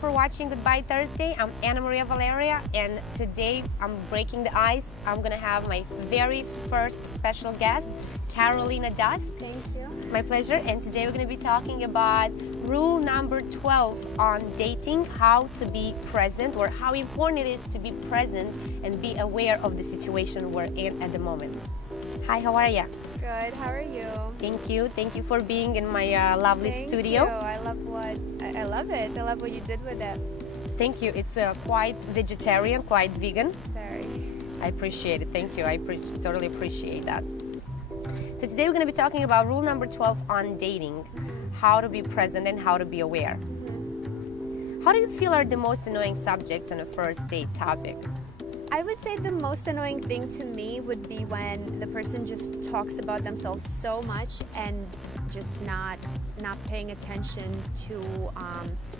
for watching Goodbye Thursday. I'm Valerya, and today I'm breaking the ice. I'm gonna have my very first special guest, Carolina Dusk. Thank you. My pleasure. And today we're gonna be talking about rule number 12 on dating, how to be present, or how important it is to be present and be aware of the situation we're in at the moment. Hi, how are you? Good. How are you? Thank you. Thank you for being in my lovely Thank studio. you. I love it. I love what you did with it. Thank you. It's quite vegetarian, quite vegan. Very. I appreciate it. Thank you. I totally appreciate that. So today we're going to be talking about rule number 12 on dating, how to be present and how to be aware. How do you feel are the most annoying subjects on a first date topic? I would say the most annoying thing to me would be when the person just talks about themselves so much and just not paying attention to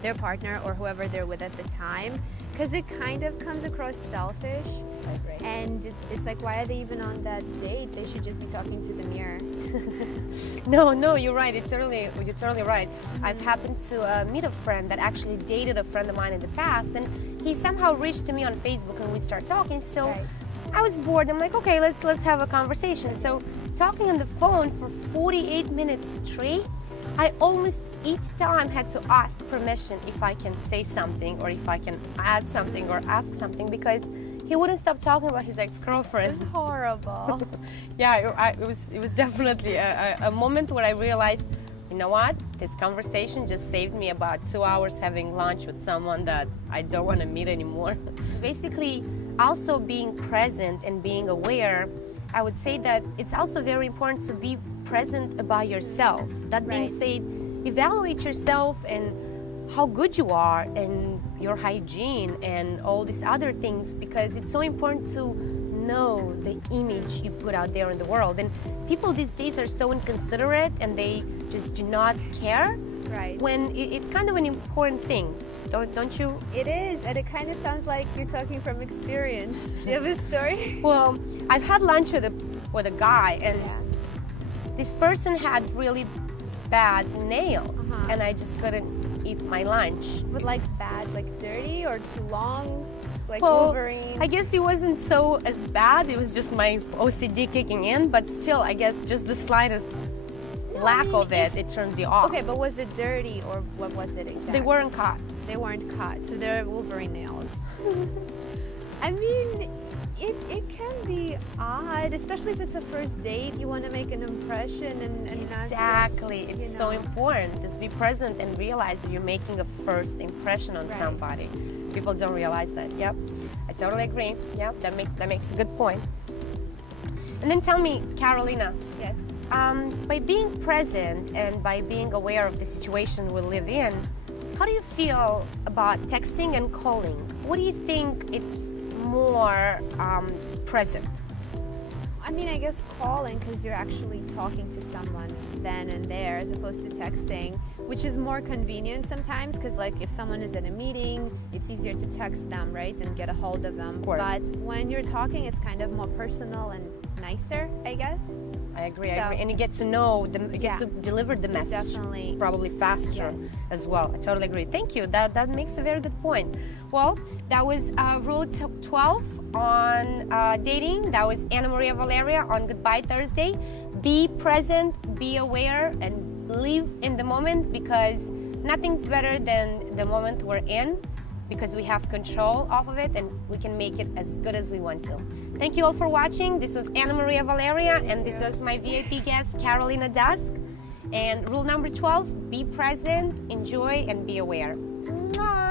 their partner or whoever they're with at the time, because it kind of comes across selfish. And it's like, why are they even on that date? They should just be talking to the mirror. No, you're right. You're totally right. I've happened to meet a friend that actually dated a friend of mine in the past, and he somehow reached to me on Facebook and we start talking. So I was bored. I'm like, okay, let's have a conversation. So talking on the phone for 48 minutes straight, I almost each time had to ask permission if I can say something or if I can add something or ask something, because he wouldn't stop talking about his ex-girlfriend. It's horrible. Yeah, it was definitely a moment where I realized, you know what? This conversation just saved me about 2 hours having lunch with someone that I don't want to meet anymore. Basically, also being present and being aware, I would say that it's also very important to be present about yourself. That being said, evaluate yourself and how good you are and your hygiene and all these other things, because it's so important to know the image you put out there in the world. And people these days are so inconsiderate and they just do not care. Right. When it's kind of an important thing, don't you? It is, and it kind of sounds like you're talking from experience. Do you have a story? Well, I've had lunch with a guy, and this person had really bad nails, and I just couldn't eat my lunch. But like bad, like dirty or too long, like well, Wolverine? I guess it wasn't so as bad. It was just my OCD kicking in, but still, I guess just the slightest lack of it turns you off. Okay, but was it dirty or what was it exactly? They weren't cut. They weren't cut, so they're Wolverine nails. I mean, it can be odd, especially if it's a first date. You want to make an impression and exactly. Not just, it's so important. Just be present and realize that you're making a first impression on somebody. People don't realize that. Yep, I totally agree. Yep, that makes a good point. And then tell me, Carolina. Yes. By being present and by being aware of the situation we live in, how do you feel about texting and calling? What do you think it's more present? I mean, I guess calling, because you're actually talking to someone then and there, as opposed to texting, which is more convenient sometimes, because like if someone is in a meeting, it's easier to text them, right, and get a hold of them. But when you're talking, it's kind of more personal and nicer, I guess. I agree. And you get to know them, you get to deliver the message definitely probably faster as well. I totally agree. Thank you. That makes a very good point. Well, that was rule 12 on dating. That was Valerya on Goodbye Thursday. Be present, be aware, and live in the moment, because nothing's better than the moment we're in, because we have control off of it and we can make it as good as we want to. Thank you all for watching. This was Valerya, and this was my VIP guest, Carolina Dusk. And rule number 12, be present, enjoy, and be aware. Mwah!